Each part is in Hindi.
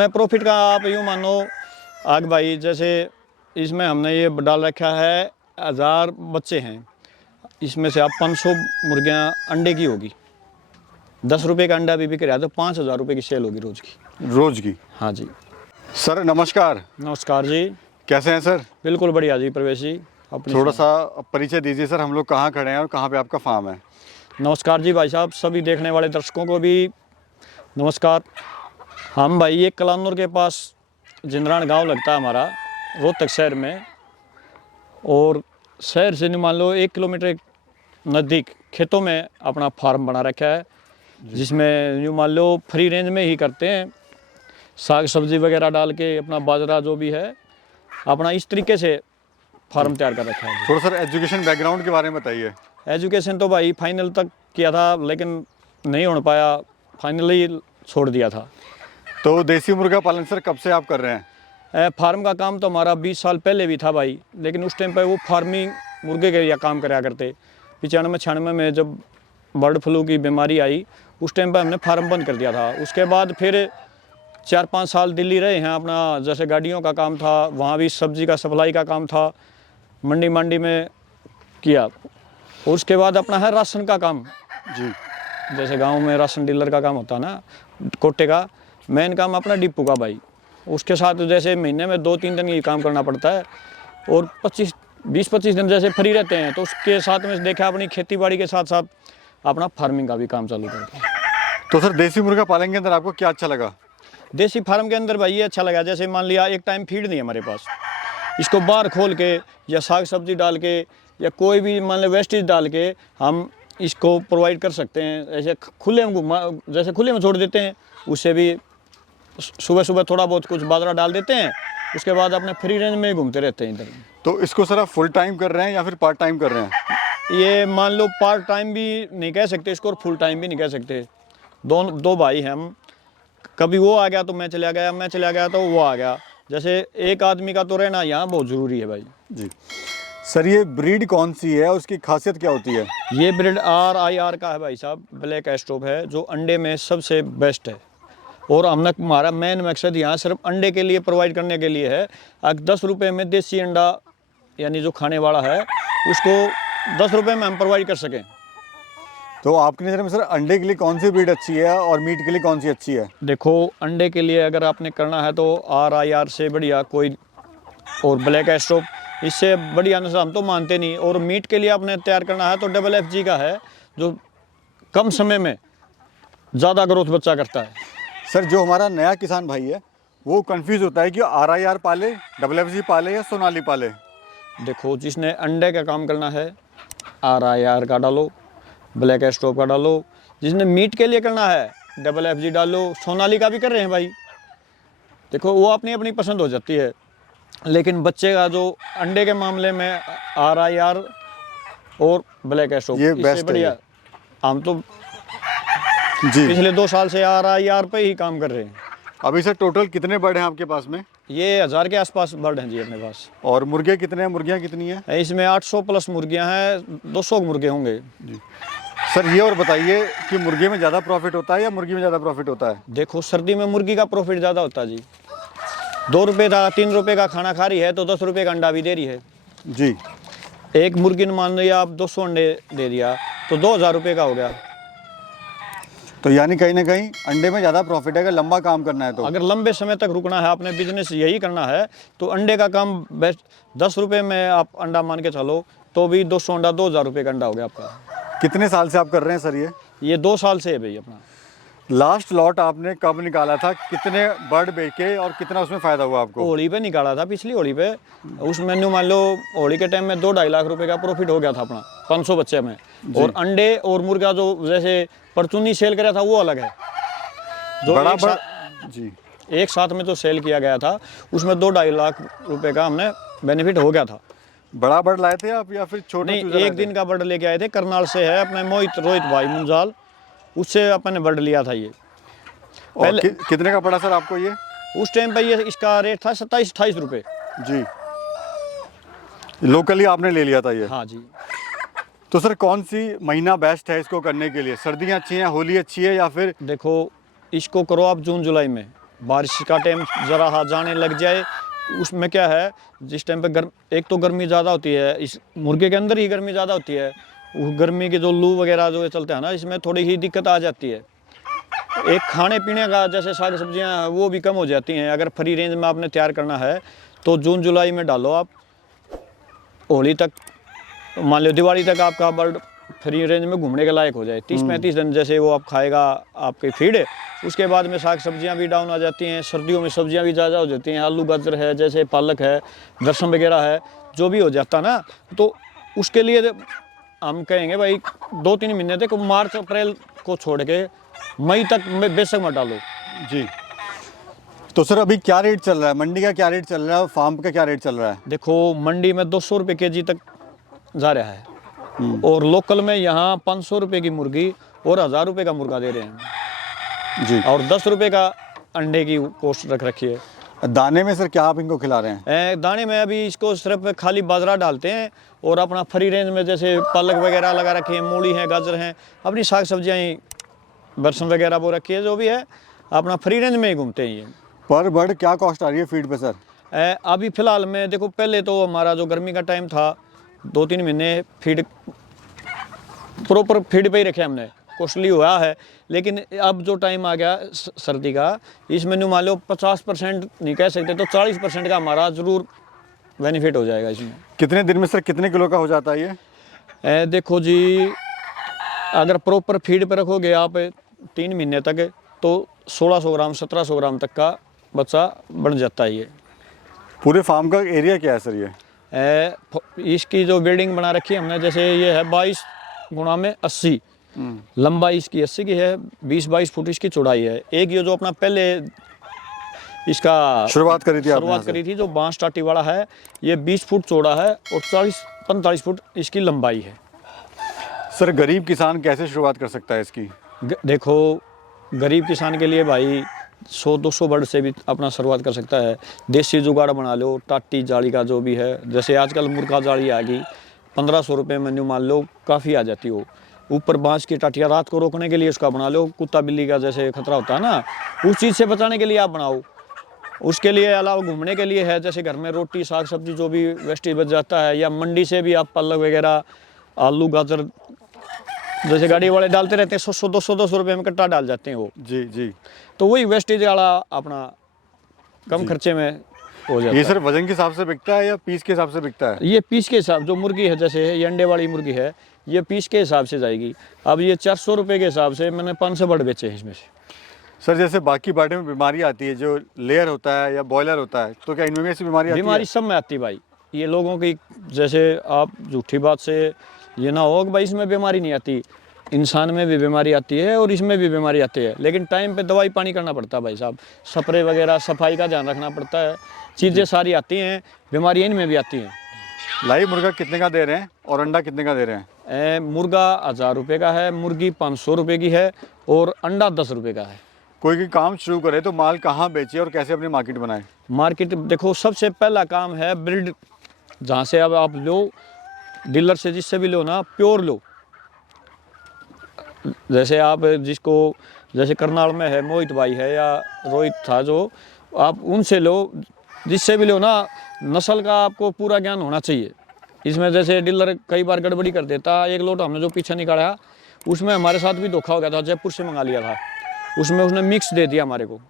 मैं प्रॉफिट का आप यूँ मानो आग भाई, जैसे इसमें हमने ये डाल रखा है 1000 बच्चे हैं, इसमें से आप 500 मुर्गियाँ अंडे की होगी। 10 रुपये का अंडा भी बिक रहा है तो 5000 रुपये की सेल होगी रोज की। हाँ जी। सर नमस्कार। नमस्कार जी। कैसे हैं सर? बिल्कुल बढ़िया जी प्रवेश जी। अपनी थोड़ा सा परिचय दीजिए सर, हम लोग कहाँ खड़े हैं और कहाँ पे आपका फार्म है? नमस्कार जी भाई साहब, सभी देखने वाले दर्शकों को भी नमस्कार। हम भाई ये कलानौर के पास जिंदरान गांव लगता है हमारा, रोहतक शहर में, और शहर से मान लो 1 किलोमीटर नज़दीक खेतों में अपना फार्म बना रखा है, जिसमें यूँ मान लो फ्री रेंज में ही करते हैं, साग सब्जी वगैरह डाल के अपना बाजरा जो भी है अपना इस तरीके से फार्म तैयार कर रखा है। थोड़ा सर एजुकेशन बैकग्राउंड के बारे में बताइए। एजुकेशन तो भाई फाइनल तक किया था लेकिन नहीं हो पाया, फाइनली छोड़ दिया था। तो देसी मुर्गा पालन सर कब से आप कर रहे हैं? फार्म का काम तो हमारा 20 साल पहले भी था भाई, लेकिन उस टाइम पर वो फार्मिंग मुर्गे के लिए काम कराया करते। 95-96 में जब बर्ड फ्लू की बीमारी आई उस टाइम पर हमने फार्म बंद कर दिया था। उसके बाद फिर 4-5 साल दिल्ली रहे हैं, अपना जैसे गाड़ियों का काम था, वहाँ भी सब्जी का सप्लाई का काम था, मंडी में किया। और उसके बाद अपना है राशन का काम जी। जैसे गांव में राशन डीलर का काम होता है ना, कोटे का मेन काम अपना डिपो का भाई। उसके साथ जैसे महीने में 2-3 दिन ही काम करना पड़ता है और 20-25 दिन जैसे फ्री रहते हैं, तो उसके साथ में देखा अपनी खेती बाड़ी के साथ साथ अपना फार्मिंग का भी काम चालू करते हैं। तो सर देसी मुर्गा पालन के अंदर आपको क्या अच्छा लगा? देसी फार्म के अंदर भाई ये अच्छा लगा, जैसे मान लिया एक टाइम फीड नहीं है हमारे पास, इसको बाहर खोल के या साग सब्जी डाल के या कोई भी मान लो वेस्टेज डाल के हम इसको प्रोवाइड कर सकते हैं। ऐसे खुले में जैसे खुले में छोड़ देते हैं, उससे भी सुबह थोड़ा बहुत कुछ बाजरा डाल देते हैं, उसके बाद अपने फ्री रेंज में घूमते रहते हैं इधर। तो इसको सर आप फुल टाइम कर रहे हैं या फिर पार्ट टाइम कर रहे हैं? ये मान लो पार्ट टाइम भी नहीं कह सकते इसको और फुल टाइम भी नहीं कह सकते। दो भाई हैं हम, कभी वो आ गया तो मैं चला गया, मैं चला गया तो वो आ गया। जैसे एक आदमी का तो रहना यहाँ बहुत ज़रूरी है भाई जी। सर ये ब्रीड कौन सी है, उसकी खासियत क्या होती है? ये ब्रीड RIR का है भाई साहब, ब्लैक एस्ट्रोप है, जो अंडे में सबसे बेस्ट है। और हमने हमारा मेन मकसद यहाँ सिर्फ अंडे के लिए प्रोवाइड करने के लिए है। अगर 10 रुपये में देसी अंडा यानी जो खाने वाला है उसको 10 रुपये में हम प्रोवाइड कर सकें। तो आपकी नज़र में सर अंडे के लिए कौन सी ब्रीड अच्छी है और मीट के लिए कौन सी अच्छी है? देखो अंडे के लिए अगर आपने करना है तो RIR से बढ़िया कोई और ब्लैक एस्ट्रोप, इससे बढ़िया नस्ल हम तो मानते नहीं। और मीट के लिए आपने तैयार करना है तो FFG का है, जो कम समय में ज़्यादा ग्रोथ बच्चा करता है। सर जो हमारा नया किसान भाई है वो कंफ्यूज होता है कि RIR पाले, FFG पाले या सोनाली पाले। देखो जिसने अंडे का काम करना है RIR का डालो, ब्लैक एस्ट्रोप का डालो। जिसने मीट के लिए करना है FFG डालो, सोनाली का भी कर रहे हैं भाई। देखो वो अपनी अपनी पसंद हो जाती है, लेकिन बच्चे का जो अंडे के मामले में RIR और ब्लैक एस्ट्रोप ये इससे बेस्ट बढ़िया। है। हम तो जी। पिछले 2 साल से RIR पे ही काम कर रहे हैं। अभी सर टोटल कितने बर्ड हैं आपके पास में? ये 1000 के आसपास बर्ड हैं जी अपने पास। और मुर्गे कितने हैं, मुर्गियाँ कितनी हैं? इसमें 800 प्लस मुर्गियां हैं, 200 मुर्गे होंगे जी। सर ये और बताइए कि मुर्गे में ज़्यादा प्रॉफिट होता है या मुर्गी में ज़्यादा प्रॉफिट होता है? देखो सर्दी में मुर्गी का प्रॉफिट ज़्यादा होता है जी। 2 रुपये का 3 रुपये का खाना खा रही है तो 10 रुपये का अंडा भी दे रही है जी। एक मुर्गी ने मान लिया आप 200 अंडे दे दिया तो 2000 रुपये का हो गया। तो यानी कहीं ना कहीं अंडे में ज़्यादा प्रॉफिट है अगर लंबा काम करना है तो। अगर लंबे समय तक रुकना है, आपने बिजनेस यही करना है, तो अंडे का काम बेस्ट। 10 रुपये में आप अंडा मान के चलो तो भी 200 अंडा 2000 रुपये का अंडा हो गया आपका। कितने साल से आप कर रहे हैं सर ये 2 साल से है भाई अपना। लास्ट लॉट आपने कब निकाला था, कितने बर्ड बेचे और कितना उसमें फ़ायदा हुआ आपको? होली पे निकाला था, पिछली होली पे। उसमें न्यू मान लो होली के टाइम में 2-2.5 लाख रुपए का प्रॉफिट हो गया था अपना 500 बच्चे में। और अंडे और मुर्गा जो जैसे परचूनी सेल कराया था वो अलग है, जो बड़ा जी एक साथ में जो सेल किया गया था उसमें 2-2.5 लाख रुपए का हमने बेनिफिट हो गया था। बड़ा बर्ड लाए थे आप या फिर छोटे? नहीं, एक दिन का बर्ड लेके आए थे, करनाल से है अपने रोहित भाई मुंजाल, उससे अपन ने बर्ड लिया था ये। पहले कितने का पड़ा सर आपको ये? उस टाइम पे ये इसका रेट था 27-28 रुपये जी। लोकली आपने ले लिया था ये? हाँ जी। तो सर कौन सी महीना बेस्ट है इसको करने के लिए? सर्दियाँ अच्छी हैं, होली अच्छी है या फिर? देखो इसको करो आप जून जुलाई में, बारिश का टाइम ज़रा हाथ जाने लग जाए, तो उसमें क्या है, जिस टाइम पे एक तो गर्मी ज़्यादा होती है, इस मुर्गे के अंदर ही गर्मी ज़्यादा होती है, वो गर्मी के जो लू वगैरह जो चलते हैं ना, इसमें थोड़ी ही दिक्कत आ जाती है। एक खाने पीने का जैसे साग सब्जियां वो भी कम हो जाती हैं। अगर फ्री रेंज में आपने तैयार करना है तो जून जुलाई में डालो आप, होली तक, मान लो दिवाली तक आपका बर्ड फ्री रेंज में घूमने के लायक हो जाए। 30-35 दिन जैसे वो आप खाएगा आपकी फीड है, उसके बाद में साग सब्जियां भी डाउन आ जाती हैं। सर्दियों में सब्जियां भी ज़्यादा हो जाती हैं, आलू गाजर है, जैसे पालक है, दरसम वगैरह है, जो भी हो जाता ना, तो उसके लिए हम कहेंगे भाई 2-3 महीने तक, मार्च अप्रैल को छोड़ के मई तक में बेशक मत डालो। जी। तो सर अभी क्या रेट चल रहा है, मंडी का क्या रेट चल रहा है और फार्म का क्या रेट चल रहा है? देखो मंडी में 200 रुपये केजी तक जा रहा है, और लोकल में यहाँ 500 रुपये की मुर्गी और 1000 रुपये का मुर्गा दे रहे हैं जी। और 10 रुपये का अंडे की कोस्ट रख रखी है। दाने में सर क्या आप इनको खिला रहे हैं? दाने में अभी इसको सिर्फ खाली बाजरा डालते हैं, और अपना फ्री रेंज में जैसे पालक वगैरह लगा रखी है, मूली है, गाजर हैं, अपनी साग सब्जियाँ ही, बरसम वगैरह वो रखी है, जो भी है अपना फ्री रेंज में ही घूमते हैं ये। पर बर्ड क्या कॉस्ट आ रही है फीड पे सर? अभी फ़िलहाल में देखो, पहले तो हमारा जो गर्मी का टाइम था 2-3 महीने फीड प्रॉपर फीड पे ही रखे हमने, कॉस्टली हुआ है। लेकिन अब जो टाइम आ गया सर्दी का, इसमें न्यू मान लो 50% नहीं कह सकते तो 40% का हमारा ज़रूर बेनिफिट हो जाएगा इसमें। कितने दिन में सर कितने किलो का हो जाता है ये? देखो जी, अगर प्रॉपर फीड पे रखोगे आप 3 महीने तक, तो 1600 ग्राम 1700 ग्राम तक का बच्चा बन जाता है ये। पूरे फार्म का एरिया क्या है सर ये? इसकी जो बिल्डिंग बना रखी है हमने, जैसे ये है 22 गुणा में 80, लंबाई इसकी 80 की है, 20-22 फुट इसकी चौड़ाई है। एक ये जो अपना पहले इसका शुरुआत करी थी आपने? करी थी, जो बांस टाटी वाला है, ये 20 फुट चौड़ा है और 40-45 फुट इसकी लंबाई है। सर गरीब किसान कैसे शुरुआत कर सकता है इसकी? देखो, गरीब किसान के लिए भाई 100-200 बर्ड से भी अपना शुरुआत कर सकता है। देसी जुगाड़ बना लो, टाटी जाली का जो भी है, जैसे आजकल मुर्गा जाली आ गई, 1500 रुपये में न्यू मान लो काफ़ी आ जाती हो। ऊपर बांस की टाटियाँ रात को रोकने के लिए उसका बना लो, कुत्ता बिल्ली का जैसे खतरा होता है ना, उस चीज़ से बचाने के लिए आप बनाओ। उसके लिए अलावा घूमने के लिए है, जैसे घर में रोटी साग सब्जी जो भी वेस्टेज बच जाता है, या मंडी से भी आप पालक वगैरह, आलू गाजर जैसे गाड़ी वाले डालते रहते हैं, 100-200 रुपये में कट्टा डाल जाते हैं वो। जी जी। तो वही वेस्टेज वाला अपना कम खर्चे में हो जाता है। ये सर वजन के हिसाब से बिकता है या पीस के हिसाब से बिकता है? ये पीस के हिसाब, जो मुर्गी है जैसे ये अंडे वाली मुर्गी है, ये पीस के हिसाब से जाएगी। अब ये 400 रुपये के हिसाब से मैंने 500 बर्ड बेचे हैं इसमें से। सर जैसे बाकी बर्डे में बीमारी आती है, जो लेयर होता है या बॉयलर होता है, तो क्या इनमें भी ऐसी बीमारी आती है? बीमारी सब में आती है भाई। ये लोगों की, जैसे आप झूठी बात से ये ना हो कि भाई इसमें बीमारी नहीं आती, इंसान में भी बीमारी आती है और इसमें भी बीमारी आती है। लेकिन टाइम पे दवाई पानी करना पड़ता है भाई साहब, स्प्रे वगैरह सफाई का ध्यान रखना पड़ता है। चीज़ें सारी आती हैं, बीमारियाँ इनमें भी आती हैं। लाइव मुर्गा कितने का दे रहे हैं और अंडा कितने का दे रहे हैं? मुर्गा 1000 रुपये का है, मुर्गी 500 रुपये की है और अंडा 10 रुपये का है। कोई भी काम शुरू करे तो माल कहाँ बेचे और कैसे अपनी मार्केट बनाए? मार्केट देखो, सबसे पहला काम है ब्रीड। जहाँ से अब आप लो, डीलर से जिससे भी लो ना, प्योर लो। जैसे आप जिसको, जैसे करनाल में है मोहित भाई है या रोहित था, जो आप उनसे लो, जिससे भी लो ना, नस्ल का आपको पूरा ज्ञान होना चाहिए। इसमें जैसे डीलर कई बार गड़बड़ी कर देता। एक लोट हमने जो पीछे निकाला, उसमें हमारे साथ भी धोखा हो गया था। जयपुर से मंगा लिया था, उसमें उसने मिक्स दे दिया हमारे को।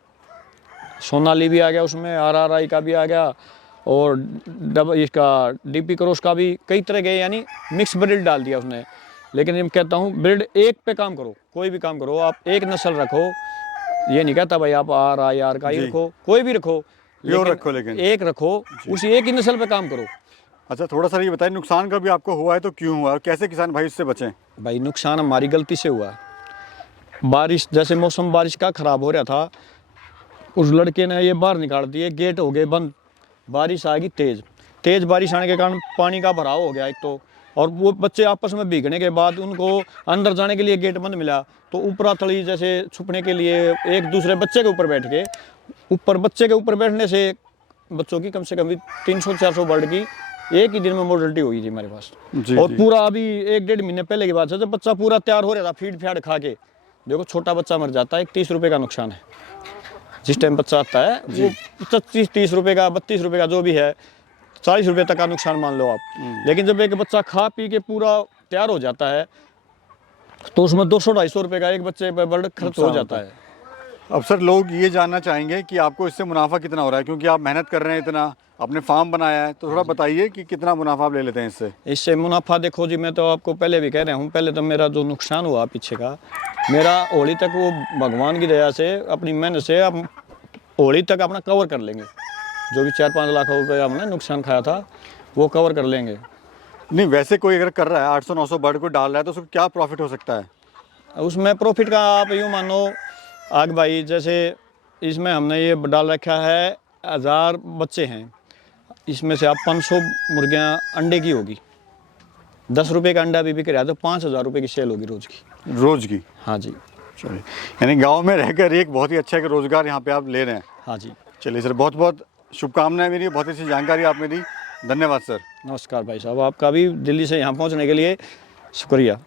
सोनाली भी आ गया उसमें, RRI का भी आ गया और इसका DP क्रॉस का भी, कई तरह के यानी मिक्स ब्रीड डाल दिया उसने। लेकिन मैं कहता हूँ ब्रीड एक पे काम करो, कोई भी काम करो, आप एक नस्ल रखो। ये नहीं कहता भाई आप RIR का ही रखो, कोई भी रखो, प्योर रखो, लेकिन एक रखो, उसी एक ही नस्ल पे काम करो। अच्छा, थोड़ा सा ये बताइए, नुकसान कभी आपको हुआ है तो क्यों हुआ और कैसे किसान भाई उससे बचें? भाई नुकसान हमारी गलती से हुआ। बारिश, जैसे मौसम बारिश का ख़राब हो रहा था, उस लड़के ने ये बाहर निकाल दिए, गेट हो गए बंद। बारिश आ गई तेज़ बारिश आने के कारण पानी का भराव हो गया एक तो, और वो बच्चे आपस में भीगने के बाद उनको अंदर जाने के लिए गेट बंद मिला, तो ऊपरा तली जैसे छुपने के लिए एक दूसरे बच्चे के ऊपर बैठ गए। बच्चे के ऊपर बैठने से बच्चों की कम से कम 300-400 बर्ड की एक ही दिन में मोर्टलिटी हुई थी हमारे पास। और पूरा अभी 1-1.5 महीने पहले की बात है, जब बच्चा पूरा तैयार हो रहा था, फीड फैड खा के, देखो छोटा बच्चा मर जाता है, 30 रुपये का नुकसान है। जिस टाइम बच्चा आता है वो 25-30 रुपए का, 32 रुपए का जो भी है, 40 रुपए तक का नुकसान मान लो आप। लेकिन जब एक बच्चा खा पी के पूरा तैयार हो जाता है तो उसमें 200-250 रुपए का एक बच्चे पर बड़ा खर्च हो जाता है। अब सर लोग ये जानना चाहेंगे कि आपको इससे मुनाफा कितना हो रहा है, क्योंकि आप मेहनत कर रहे हैं इतना, आपने फार्म बनाया है, तो थोड़ा बताइए कि कितना मुनाफा आप ले लेते हैं इससे। इससे मुनाफा देखो जी, मैं तो आपको पहले भी कह रहा हूँ, पहले तो मेरा जो नुकसान हुआ पीछे का, मेरा होली तक वो भगवान की दया से अपनी मेहनत से अब होली तक अपना कवर कर लेंगे। जो भी 4-5 लाख रुपये हमने नुकसान खाया था वो कवर कर लेंगे। नहीं, वैसे कोई अगर कर रहा है 800-900 बर्ड को डाल रहा है तो उसको क्या प्रॉफिट हो सकता है? उसमें प्रॉफिट का आप यूँ मानो आग भाई, जैसे इसमें हमने ये डाल रखा है 1000 बच्चे हैं, इसमें से आप 500 मुर्गियाँ अंडे की होगी, 10 रुपये का अंडा भी बिक रहा है तो 5000 रुपये की सेल होगी रोज़ की। रोज की? हाँ जी। चलिए, यानी गांव में रहकर एक बहुत ही अच्छा एक रोजगार यहाँ पे आप ले रहे हैं। हाँ जी। चलिए सर, बहुत बहुत शुभकामनाएं मेरी, बहुत अच्छी जानकारी आपने दी, धन्यवाद सर। नमस्कार भाई साहब, आपका भी दिल्ली से यहाँ पहुँचने के लिए शुक्रिया।